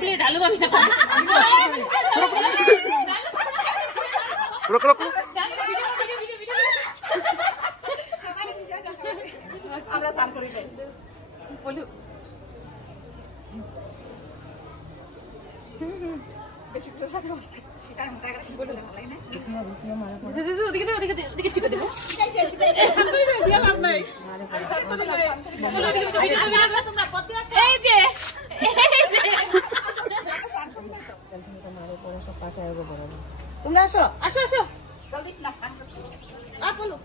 Chocolate आलू আমি रुक रुक আমরা সার্ভ করি বলু বেশি করে সাথে মাস্ক সেটা মোটা করে বলু না ভালো লাগে না ওদিকে ওদিকে চিপে দেব দিয়া লাভ নাই তোমরা পথে আসো এই যে তোমরা আসো আসো আসো জলদি না স্নান করছি বলো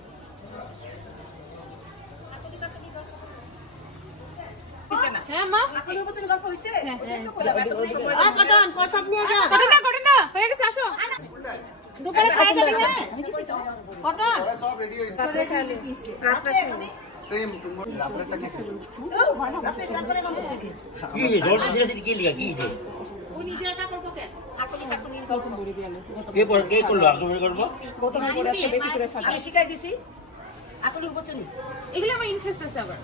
হ্যাঁ মা আপনার বছর গল্প হইছে হ্যাঁ কটন প্রসাদ নিয়ে যাও কটন না হয়ে গেছে আসো দুপুরে খাই যাবে হ্যাঁ কটন সব রেডি হইছে করে খালি सेम तुम रातটা কি কি রোড দিলে কি লিয়া কি দে ও নিজে একা করব কেন আপনি কাকু নির গল্প বলে দিয়ালে কে করলো আপনি করব গৌতম করে আছে বেশি করে সাথে আমি শিখাই দিছি আপনি উপচনি এগুলো আমার ইন্টারেস্ট আছে আবার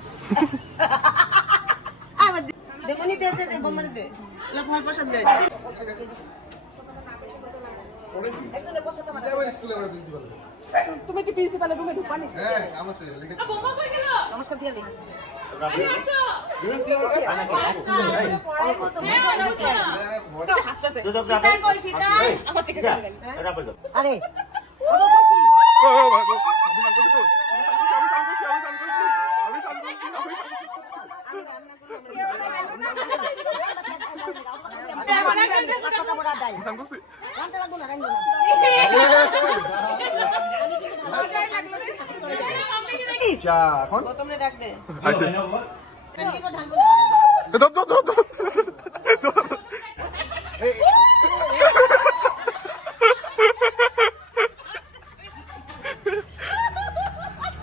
আবার দেমনি দে বোমারে দে লোক ভাল পছন্দ দেয় একজনে বসে তোমার দেব স্কুলে আমার প্রিন্সিপাল তুমি কি প্রিন্সিপালের রুমে ঢুকবানি হ্যাঁ আমাছে লিখে বোমা কই গেল নমস্কার দিয়া দে আরে আসো আরে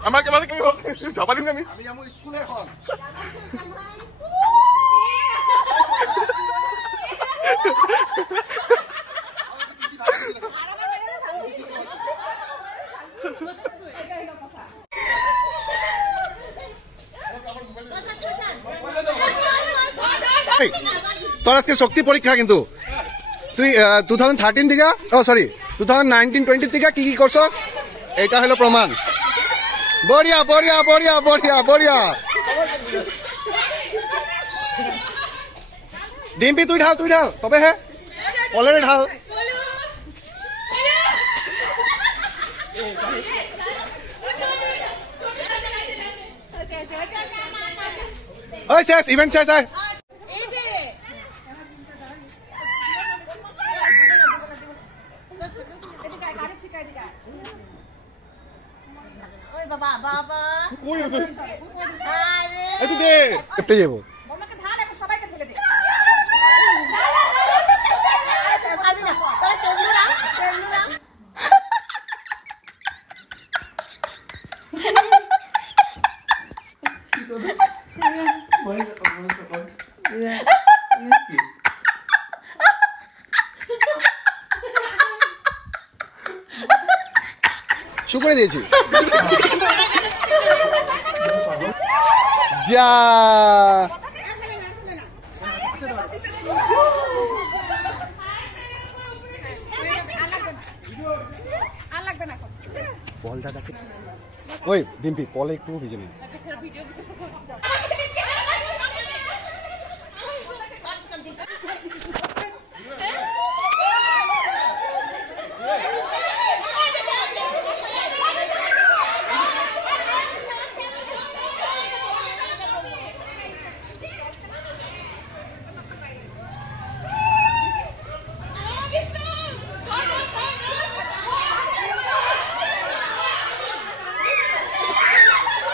আমাকে মানে কি যাবানি আমি যাবো স্কুলে এখন তোর আজকে শক্তি পরীক্ষা কিন্তু তুই 2013 থেকে সরি 2019-20 থেকে কি করছস এটা হলো প্রমাণ বড়িয়া বড়িয়া বড়িয়া বড়িয়া বড়িয়া ডিম্পি তুই ঢাল তবে হ্যাঁ অলরেডি ঢাল ওই শেষ ইভেন্ট শেষ আর বাবা বাবা কই রে আরে এই দে কেটে যাব বোমাকে ঢাল এখন সবাইকে ফেলে দে আরে না তোরা তেলুরা শুরু করে দিয়েছি যা বল দাদাকে ওই ডিম্পি পলে একটু ভিজে নেই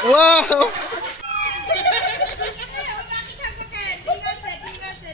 Wow!